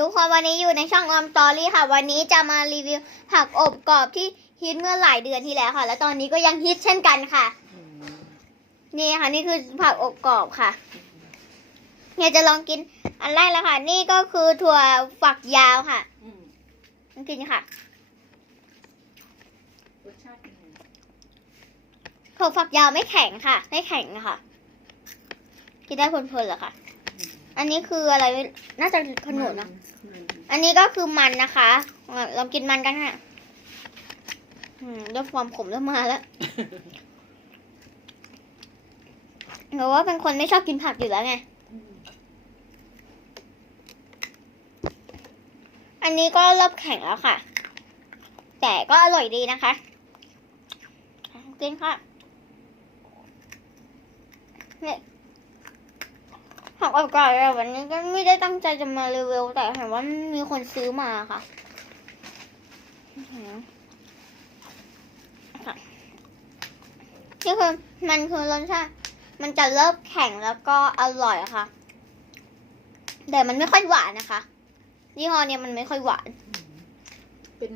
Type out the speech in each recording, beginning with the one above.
ทุกคนวันนี้อยู่ในช่องออมตอรี่ค่ะ วันนี้จะมารีวิวผักอบกรอบที่ฮิตเมื่อหลายเดือนที่แล้วค่ะ และตอนนี้ก็ยังฮิตเช่นกันค่ะ นี่ค่ะนี่คือผักอบกรอบค่ะเนี่ยจะลองกินอันแรกแล้วค่ะ นี่ก็คือถั่วฝักยาวค่ะลองกินค่ะถั่วฝักยาวไม่แข็งค่ะ ไม่แข็งนะคะกินได้เพลินๆเหรอค่ะ อันนี้คืออะไรไม่น่าจะขนุนนะมันอันนี้ก็คือมันนะคะอะลองกินมันกันค่ะอืมเริ่มความขมเริ่มมาแล้วหนูว่าเป็นคนไม่ชอบกินผักอยู่แล้วไงอืมอันนี้ก็เริ่มแข็งแล้วค่ะ แต่ก็อร่อยดีนะคะ กินค่ะเนี่ย ผักอบกรอบแบบวันนี้ก็ไม่ได้ตั้งใจจะมารีวิวแต่เห็นว่ามีคนซื้อมาค่ะอื้อหือค่ะนี่คือมันคือรสชาติมันจะเริ่มแข็งแล้วก็อร่อยค่ะ แต่มันไม่ค่อยหวานนะคะยี่ห้อเนี้ยมันไม่ค่อยหวาน เป็น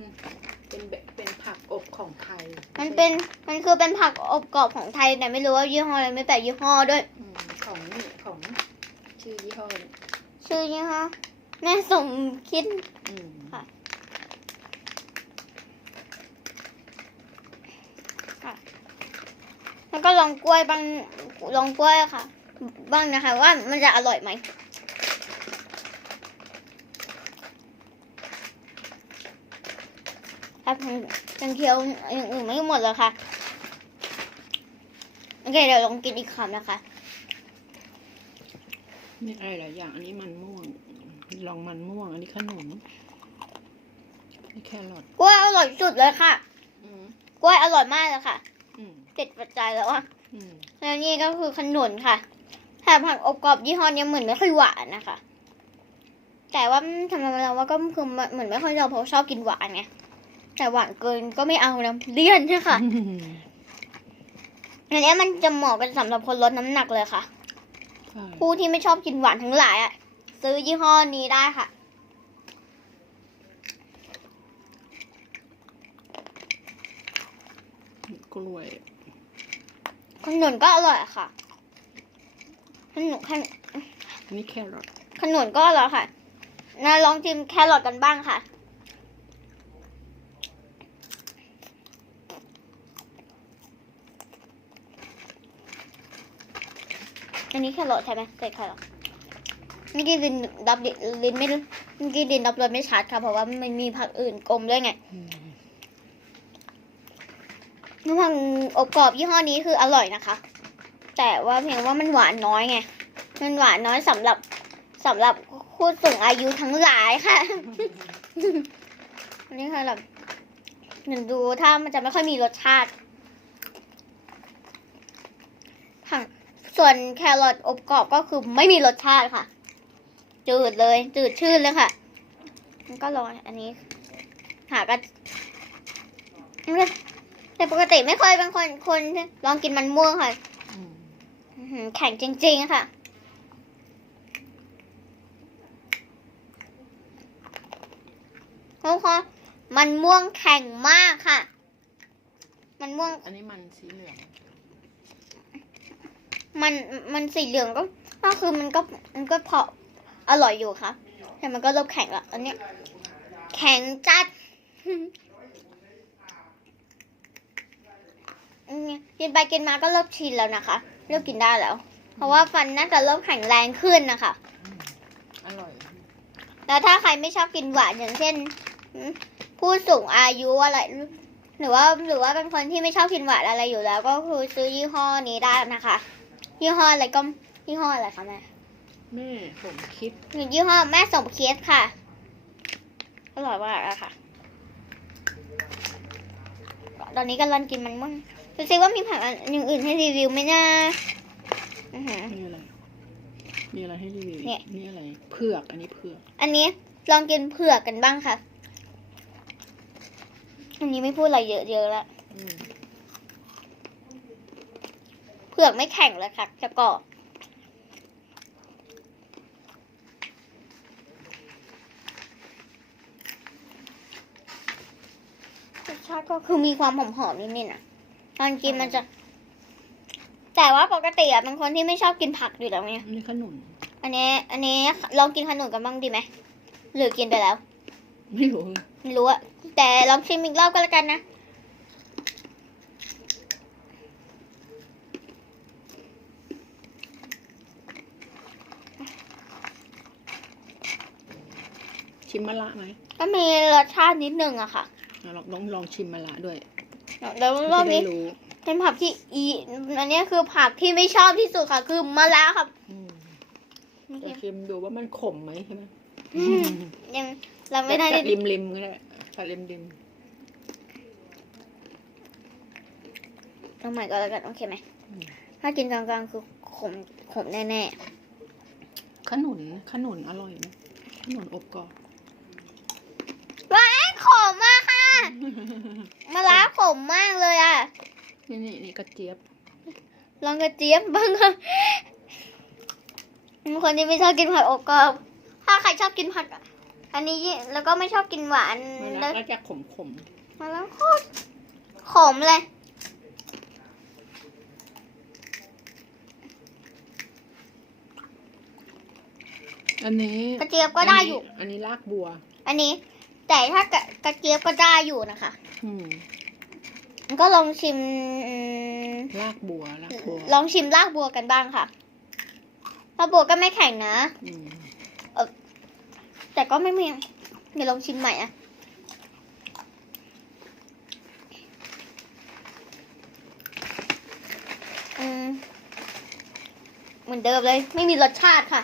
เป็นแบบเป็นผักอบของไทย มันเป็นมันคือเป็นผักอบกรอบของไทยแต่ไม่รู้ว่ายี่ห้ออะไรไม่แปะยี่ห้อด้วยอืมของนี่ของชื่อยี่ห้อเนี่ย ชื่อยี่ห้อแม่สมคิดอืมค่ะแล้วก็ลองกล้วยบ้างลองกล้วยค่ะ บ้างนะคะ ว่ามันจะอร่อยไหมครับยังเคี้ยวอย่างอื่นไม่หมดเลยค่ะ โอเค เดี๋ยวลองกินอีกคำนะคะ นี่อะไรหลายอย่าง อันนี้มันม่วง ลองมันม่วง อันนี้ขนมนี่แครอทกล้วยอร่อยสุดเลยค่ะ อืมกล้วยอร่อยมากเลยค่ะอืมเจ็ดปัจจัยแล้วอะอืมแล้วนี่ก็คือขนุนค่ะแต่ผักอบกรอบยี่ห้อเนี้ยเหมือนไม่ค่อยหวานนะคะ แต่ว่าทำไมเราว่าก็คือเหมือนไม่ค่อยชอบเพราะชอบกินหวานไง แต่หวานเกินก็ไม่เอานะเลี่ยนใช่ค่ะ อันเนี้ยมันจะเหมาะเป็นสำหรับคนลดน้ำหนักเลยค่ะใช่ ผู้ที่ไม่ชอบกินหวานทั้งหลายอะซื้อยี่ห้อนี้ได้ค่ะ กล้วยขนุนก็อร่อยค่ะ ขนุนขนอันนี้แครอทขนุนก็อร่อยค่ะนาลองชิมแครอทกันบ้างค่ะ อันนี้แครอทใช่ไหมใส่แครอทเมื่อกี้ลินดับดิลินไม่เมื่อกี้ลินดับรสไม่ชัดค่ะเพราะว่ามันมีผักอื่นกลมด้วยไงอืมน้ำมันอบกรอบยี่ห้อนี้คืออร่อยนะคะ แต่ว่าเพียงว่ามันหวานน้อยไง มันหวานน้อยสำหรับสำหรับผู้สูงอายุทั้งหลายค่ะอันนี้ค่ะแบบหนึ่งดูถ้ามันจะไม่ค่อยมีรสชาติค่ะ ส่วนแครอทอบกรอบก็คือไม่มีรสชาติค่ะ จืดเลย จืดชืดเลยค่ะ มันก็ลองอันนี้ หากันแต่ปกติไม่ค่อยเป็นคนคนลองกินมันม่วงค่ะอืมอื้อหือแข็งจริงๆอะค่ะทุกคนมันม่วงแข็งมากค่ะ มันม่วง อันนี้มันสีเหลือง มันมันสีเหลืองก็ก็คือมันก็มันก็พออร่อยอยู่ค่ะแต่มันก็เริ่มแข็งละอันนี้แข็งจัดกินไปกินมาก็เริ่มชินแล้วนะคะ เริ่มกินได้แล้ว เพราะว่าฟันน่าจะเริ่มแข็งแรงขึ้นนะคะอร่อยแล้วถ้าใครไม่ชอบกินหวานอย่างเช่นผู้สูงอายุอะไร หรือว่าหรือว่าเป็นคนที่ไม่ชอบกินหวานอะไรอยู่แล้ว ก็คือซื้อยี่ห้อนี้ได้นะคะ ยี่ห้ออะไรก็ยี่ห้ออะไรคะแม่แม่ผมคิดยี่ห้อแม่สมเคียสค่ะอร่อยมากอะค่ะ ตอนนี้กำลังกินมันม่วงดูซิว่ามีผักอันอย่างอื่นให้รีวิวไหมนะอื้อหือนี่อะไร มีอะไรให้รีวิวอีกเนี่ย นี่อะไร เผือก อันนี้เผือก อันนี้ลองกินเผือกกันบ้างค่ะ อันนี้ไม่พูดอะไรเยอะๆแล้ว อืมเผือกไม่แข็งเลยค่ะจะกอบรชาติก็คือมีความหอมๆนิดๆนะตอนกินมันจะ แต่ว่าปกติอะเป็นคนที่ไม่ชอบกินผักอยู่แล้วเนี่ยมีขนุนอันนี้ อันนี้ลองกินขนุนกันบ้างดีไหมหรือกินไปแล้ว ไม่รู้ ไม่รู้อะแต่ลองชิมอีกรอบก็แล้วกันนะ ชิมมะระไหมก็มีรสชาตินิดนึงอะค่ะอะลองลองลองชิมมะระด้วยแล้วรอบจะนี้ได้รู้เป็นผักที่อีอันนี้คือผักที่ไม่ชอบที่สุดค่ะ คือมะระครับอืมจะชิมดูว่ามันขมไหมใช่ไหมอืมยังเราไม่ได้กัดริมริมๆก็ได้กัดริมริมเอาใหม่ก็แล้วกันโอเคไหมๆอืมถ้ากินกลางๆคือขมขมแน่ขนุนขนุนอร่อยนะขนุนอบกรอบ ๆว้ายขมมากค่ะ มะระขมมากเลยอะนี่นี่นี่กระเจี๊ยบ ลองกระเจี๊ยบบ้างค่ะเป็นคนที่ไม่ชอบกินผักอบกรอบถ้าใครชอบกินผักอะอันนี้แล้วก็ไม่ชอบกินหวานมะแล้ระวก็จะขมขมมาแล้วโคตรขมเลยๆอันนี้กระเจี๊ยบก็ได้อยู่ อันนี้รากบัว อันนี้ แต่ถ้ากระกระเจี๊ยบก็ได้อยู่นะคะอืมก็ลองชิมอืมรากบัวรากบัวลองชิมรากบัวกันบ้างค่ะรากบัวก็ไม่แข็งนะ อืมแต่ก็ไม่มีเดี๋ยวลองชิมใหม่อะอืม เหมือนเดิมเลย ไม่มีรสชาติค่ะ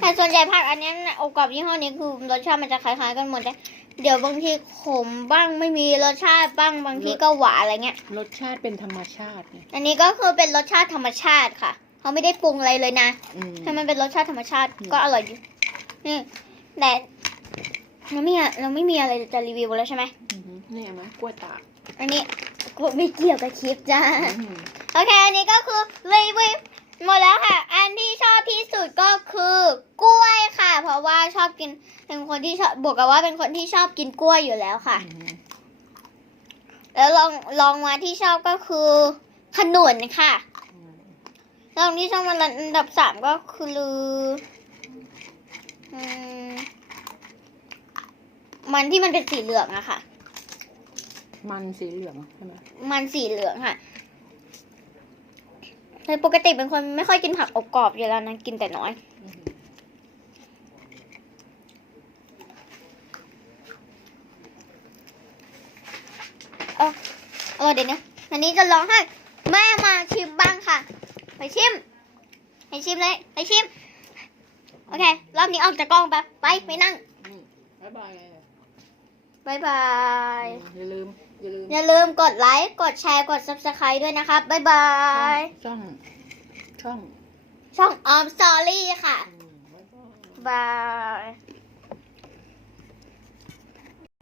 แต่ส่วนใหญ่ผักอันเนี้ยนะอบกรอบยี่ห้อนี้คือรสชาติมันจะคล้ายๆกันหมดเลย เดี๋ยวบางทีขมบ้างไม่มีรสชาติบ้างบางทีก็หวานอะไรเงี้ย รสชาติเป็นธรรมชาติไงอันนี้ก็คือเป็นรสชาติธรรมชาติค่ะเขาไม่ได้ปรุงอะไรเลยนะอืมถ้ามันเป็นรสชาติธรรมชาติอืม ก็อร่อยอยู่นี่แต่เราไม่อะเราไม่มีอะไรจะรีวิวแล้วใช่ไหมอืมนี่เห็นไหมกล้วยตากอันนี้กูไม่เกี่ยวกับคลิปจ้า อืมโอเค อันนี้ก็คือรีวิวหมดแล้วค่ะ อันที่ชอบที่สุดก็คือกล้วยค่ะเพราะว่าชอบกินเป็นคนที่ชอบบวกกับว่าเป็นคนที่ชอบกินกล้วยอยู่แล้วค่ะอืมแล้วลองลองมาที่ชอบก็คือขนุนค่ะอืมลองที่ชอบมาอันดับสามก็คืออืมมันที่มันเป็นสีเหลืองอะค่ะ มันสีเหลืองใช่ไหมมันสีเหลืองค่ะโดยปกติเป็นคนไม่ค่อยกินผักอบกรอบอยู่แล้วนะกินแต่น้อย อืมเออเดี๋ยวนะอันนี้จะลองให้แม่มาชิมบ้างค่ะ ไปชิม ให้ชิมเลยไปชิม โอเค รอบนี้ออกจากกล้องแป๊บไปไปนั่งอืมบ๊ายบายบายบาย อย่าลืม อย่าลืมอย่าลืมกดไลค์ กดแชร์ กด subscribe ด้วยนะครับบายบาย ช่องช่องช่องออมสตอรี่ค่ะ อืมบ๊ายบาย บาย